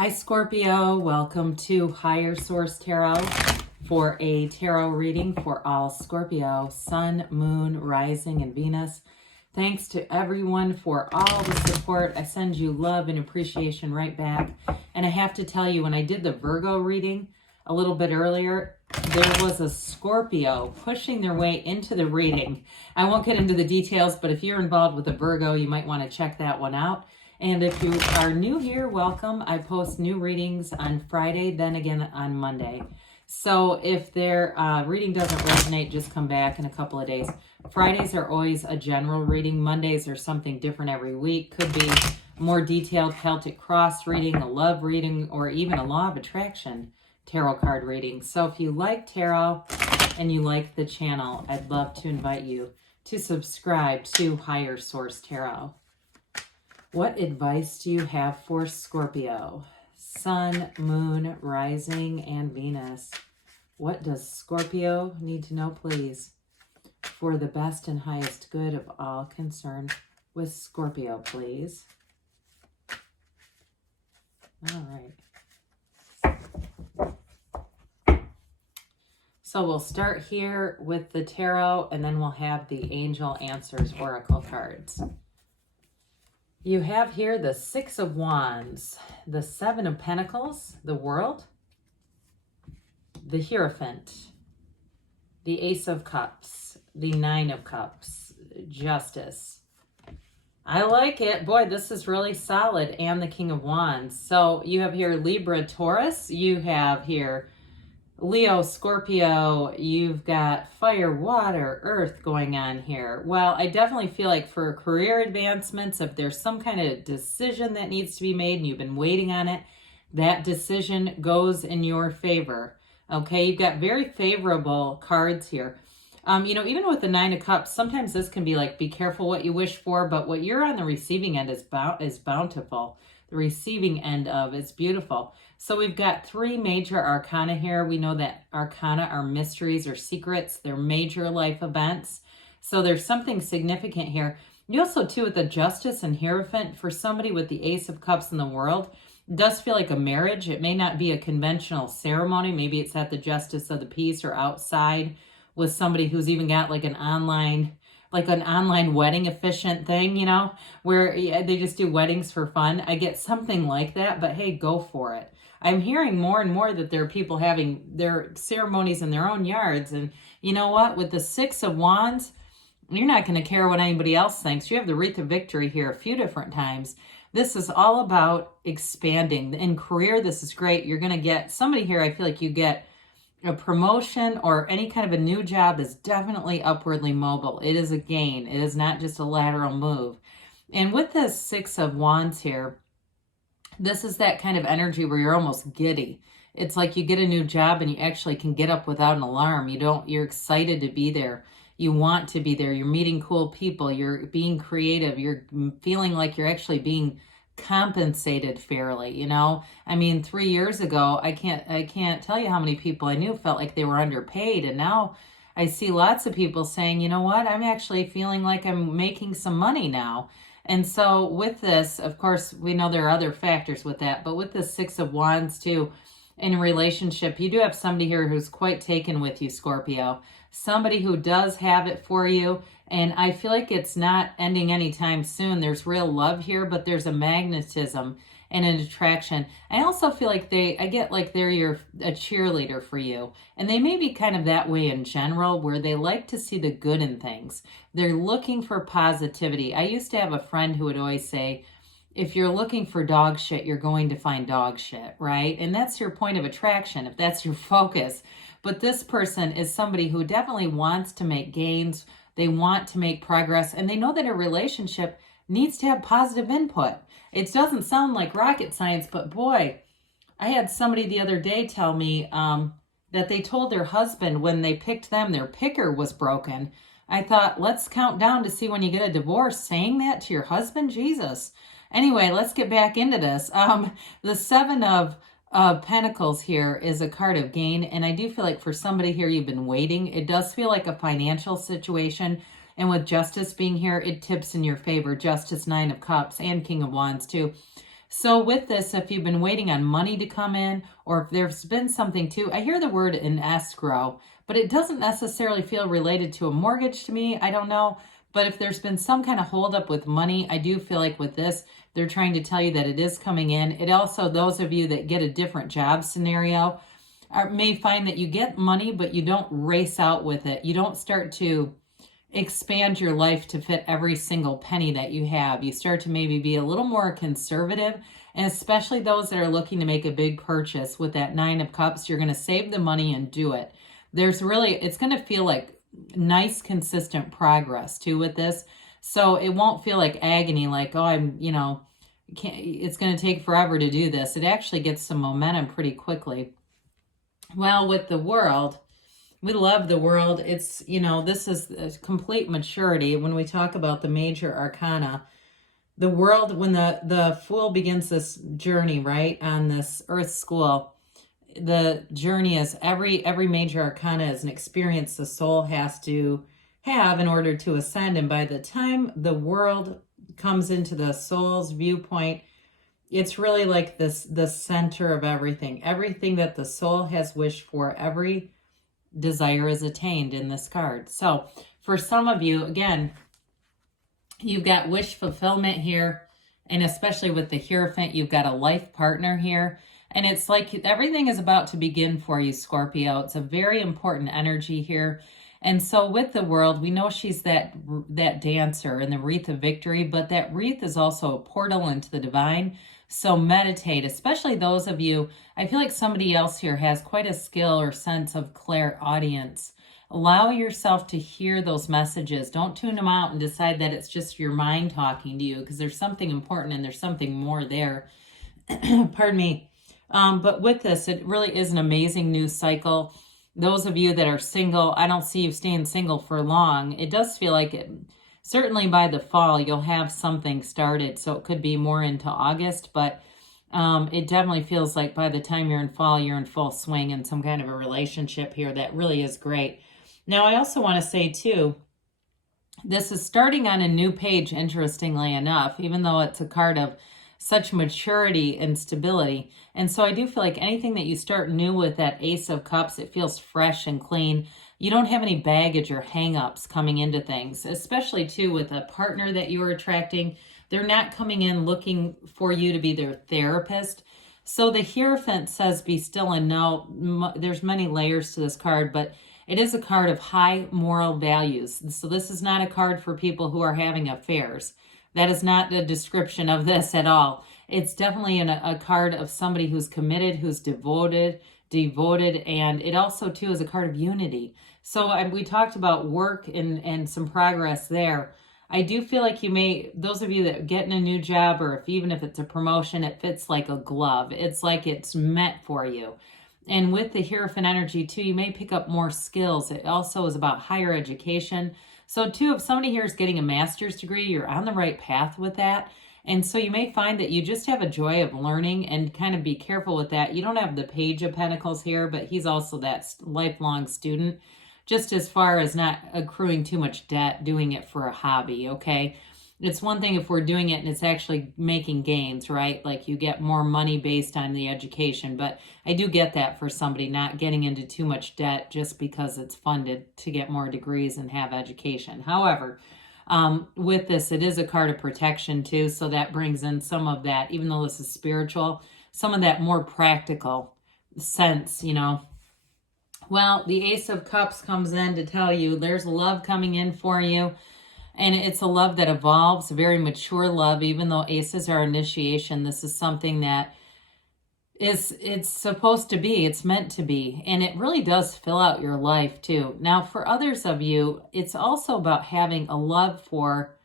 Hi Scorpio, welcome to Higher Source Tarot for a tarot reading for all Scorpio, Sun, Moon, Rising, and Venus. Thanks to everyone for all the support. I send you love and appreciation right back. And I have to tell you, when I did the Virgo reading a little bit earlier, there was a Scorpio pushing their way into the reading. I won't get into the details, but if you're involved with a Virgo, you might want to check that one out. And if you are new here, welcome. I post new readings on Friday, then again on Monday. So if their reading doesn't resonate, just come back in a couple of days. Fridays are always a general reading. Mondays are something different every week. Could be more detailed Celtic cross reading, a love reading, or even a law of attraction tarot card reading. So if you like tarot and you like the channel, I'd love to invite you to subscribe to Higher Source Tarot. What advice do you have for Scorpio? Sun, Moon, Rising, and Venus. What does Scorpio need to know, please, for the best and highest good of all concerned with Scorpio, please? All right. So we'll start here with the tarot, and then we'll have the Angel Answers Oracle cards. You have here the Six of Wands, the Seven of Pentacles, the World, the Hierophant, the Ace of Cups, the Nine of Cups, Justice. I like it. Boy, this is really solid. And the King of Wands. So you have here Libra, Taurus. You have here Leo, Scorpio, you've got fire, water, earth going on here. Well, I definitely feel like for career advancements, if there's some kind of decision that needs to be made and you've been waiting on it, that decision goes in your favor. Okay, you've got very favorable cards here. Even with the Nine of Cups, sometimes this can be like, be careful what you wish for, but what you're on the receiving end is bountiful. The receiving end of is beautiful. So we've got three major arcana here. We know that arcana are mysteries or secrets. They're major life events. So there's something significant here. You also, too, with the Justice and Hierophant, for somebody with the Ace of Cups in the World, it does feel like a marriage. It may not be a conventional ceremony. Maybe it's at the Justice of the Peace or outside with somebody who's even got like an online wedding efficient thing, where they just do weddings for fun. I get something like that, but hey, go for it. I'm hearing more and more that there are people having their ceremonies in their own yards. And you know what? With the Six of Wands, you're not going to care what anybody else thinks. You have the Wreath of Victory here a few different times. This is all about expanding. In career, this is great. You're going to get somebody here. I feel like you get a promotion or any kind of a new job is definitely upwardly mobile. It is a gain. It is not just a lateral move. And with this Six of Wands here, this is that kind of energy where you're almost giddy. It's like you get a new job and you actually can get up without an alarm. You're excited to be there. You want to be there. You're meeting cool people. You're being creative. You're feeling like you're actually being compensated fairly, 3 years ago, I can't tell you how many people I knew felt like they were underpaid. And now I see lots of people saying, you know what, I'm actually feeling like I'm making some money now. And so with this, of course, we know there are other factors with that, but with the Six of Wands too, in a relationship, you do have somebody here who's quite taken with you, Scorpio. Somebody who does have it for you. And I feel like it's not ending anytime soon. There's real love here, but there's a magnetism and an attraction. I also feel like I get like they're a cheerleader for you. And they may be kind of that way in general, where they like to see the good in things. They're looking for positivity. I used to have a friend who would always say, if you're looking for dog shit, you're going to find dog shit, right? And that's your point of attraction, if that's your focus. But this person is somebody who definitely wants to make gains. They want to make progress, and they know that a relationship needs to have positive input. It doesn't sound like rocket science, but boy, I had somebody the other day tell me that they told their husband when they picked them, their picker was broken. I thought, let's count down to see when you get a divorce. Saying that to your husband? Jesus. Anyway, let's get back into this. The Seven of Pentacles here is a card of gain, and I do feel like for somebody here, you've been waiting. It does feel like a financial situation, and with Justice being here, it tips in your favor. Justice, Nine of Cups, and King of Wands too. So with this, if you've been waiting on money to come in, or if there's been something too, I hear the word in escrow, but it doesn't necessarily feel related to a mortgage to me. I don't know. But if there's been some kind of holdup with money, I do feel like with this, they're trying to tell you that it is coming in. It also, those of you that get a different job scenario may find that you get money, but you don't race out with it. You don't start to expand your life to fit every single penny that you have. You start to maybe be a little more conservative, and especially those that are looking to make a big purchase with that Nine of Cups, you're going to save the money and do it. There's really, it's going to feel like nice, consistent progress too with this. So it won't feel like agony, like, oh, it's going to take forever to do this. It actually gets some momentum pretty quickly. Well, with the World, we love the World. It's, this is a complete maturity. When we talk about the major arcana, the World, when the Fool begins this journey, right, on this Earth school, the journey is every major arcana is an experience the soul has to have in order to ascend. And by the time the World comes into the soul's viewpoint, it's really like the center of everything. Everything that the soul has wished for, every desire is attained in this card. So for some of you, again, you've got wish fulfillment here, and especially with the Hierophant, you've got a life partner here. And it's like everything is about to begin for you, Scorpio. It's a very important energy here. And so with the World, we know she's that dancer in the wreath of victory, but that wreath is also a portal into the divine. So meditate, especially those of you, I feel like somebody else here has quite a skill or sense of clairaudience. Allow yourself to hear those messages. Don't tune them out and decide that it's just your mind talking to you, because there's something important and there's something more there. Pardon me. But with this, it really is an amazing news cycle. Those of you that are single, I don't see you staying single for long. It does feel like it, certainly by the fall, you'll have something started. So it could be more into August, but it definitely feels like by the time you're in fall, you're in full swing in some kind of a relationship here. That really is great. Now, I also want to say too, this is starting on a new page, interestingly enough, even though it's a card of such maturity and stability. And so I do feel like anything that you start new with that Ace of Cups, it feels fresh and clean. You don't have any baggage or hang-ups coming into things, especially too with a partner that you're attracting. They're not coming in looking for you to be their therapist. So the Hierophant says be still and know. There's many layers to this card, but it is a card of high moral values. So this is not a card for people who are having affairs. That is not the description of this at all. It's definitely a card of somebody who's committed, who's devoted, and it also, too, is a card of unity. So we talked about work and some progress there. I do feel like you may, those of you that are getting a new job, or even if it's a promotion, it fits like a glove. It's like it's meant for you. And with the Hierophant energy, too, you may pick up more skills. It also is about higher education. So too, if somebody here is getting a master's degree, you're on the right path with that. And so you may find that you just have a joy of learning, and kind of be careful with that. You don't have the Page of Pentacles here, but he's also that lifelong student, just as far as not accruing too much debt, doing it for a hobby, okay? It's one thing if we're doing it and it's actually making gains, right? Like you get more money based on the education. But I do get that for somebody, not getting into too much debt just because it's funded to get more degrees and have education. However, with this, it is a card of protection too. So that brings in some of that, even though this is spiritual, some of that more practical sense, Well, the Ace of Cups comes in to tell you there's love coming in for you. And it's a love that evolves, a very mature love. Even though aces are initiation, this is something that it's supposed to be. It's meant to be. And it really does fill out your life too. Now, for others of you, it's also about having a love for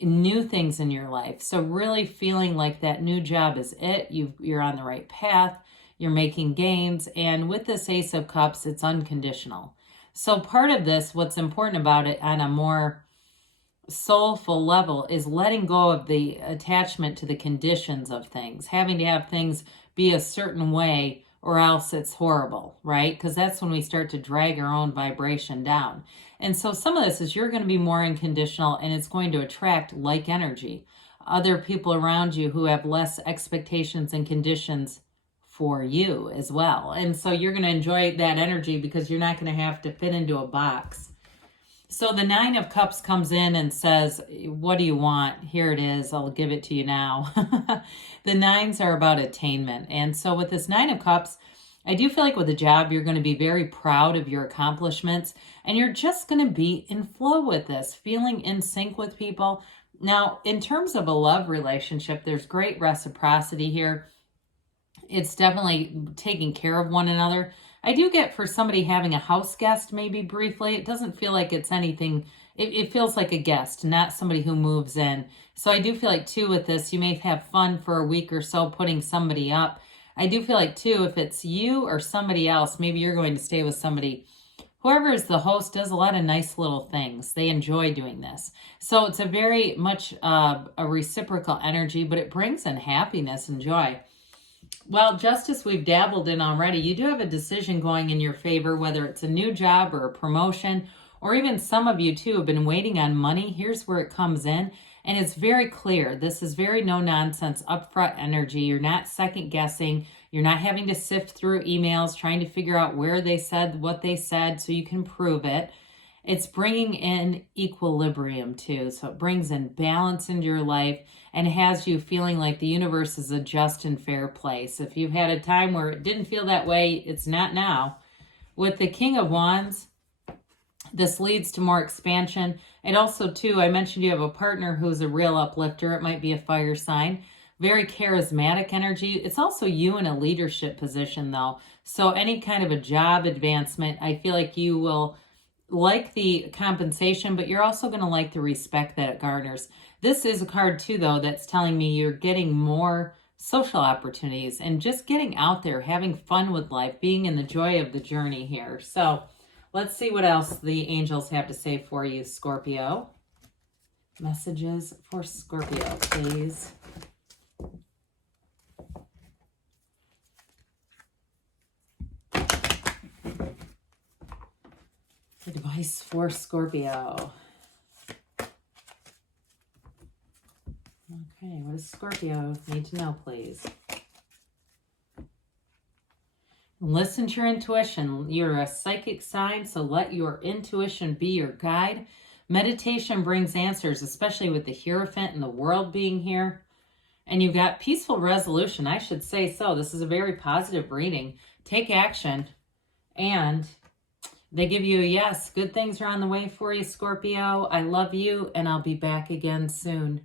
new things in your life. So really feeling like that new job is it. You're on the right path. You're making gains. And with this Ace of Cups, it's unconditional. So part of this, what's important about it on a more soulful level, is letting go of the attachment to the conditions of things, having to have things be a certain way or else it's horrible, right? Because that's when we start to drag our own vibration down. And so some of this is you're going to be more unconditional, and it's going to attract like energy. other people around you who have less expectations and conditions for you as well. And so you're going to enjoy that energy because you're not going to have to fit into a box. So the Nine of Cups comes in and says, what do you want? Here it is. I'll give it to you now. The nines are about attainment. And so with this Nine of Cups, I do feel like with a job, you're going to be very proud of your accomplishments. And you're just going to be in flow with this, feeling in sync with people. Now, in terms of a love relationship, there's great reciprocity here. It's definitely taking care of one another. I do get for somebody having a house guest maybe briefly. It doesn't feel like it's anything. It feels like a guest, not somebody who moves in. So I do feel like too with this, you may have fun for a week or so putting somebody up. I do feel like too, if it's you or somebody else, maybe you're going to stay with somebody. Whoever is the host does a lot of nice little things. They enjoy doing this. So it's a very much a reciprocal energy, but it brings in happiness and joy. Well, Justice we've dabbled in already. You do have a decision going in your favor, whether it's a new job or a promotion, or even some of you too have been waiting on money. Here's where it comes in. And it's very clear. This is very no-nonsense, upfront energy. You're not second-guessing. You're not having to sift through emails, trying to figure out where they said what they said so you can prove it. It's bringing in equilibrium too. So it brings in balance into your life and has you feeling like the universe is a just and fair place. If you've had a time where it didn't feel that way, it's not now. With the King of Wands, this leads to more expansion. And also, too, I mentioned you have a partner who's a real uplifter. It might be a fire sign. Very charismatic energy. It's also you in a leadership position, though. So any kind of a job advancement, I feel like you will like the compensation, but you're also going to like the respect that it garners. This is a card, too, though, that's telling me you're getting more social opportunities and just getting out there, having fun with life, being in the joy of the journey here. So let's see what else the angels have to say for you, Scorpio. Messages for Scorpio, please. Advice for Scorpio. Okay, what does Scorpio need to know, please? Listen to your intuition. You're a psychic sign, so let your intuition be your guide. Meditation brings answers, especially with the Hierophant and the world being here. And you've got peaceful resolution. I should say so. This is a very positive reading. Take action. And they give you a yes. Good things are on the way for you, Scorpio. I love you, and I'll be back again soon.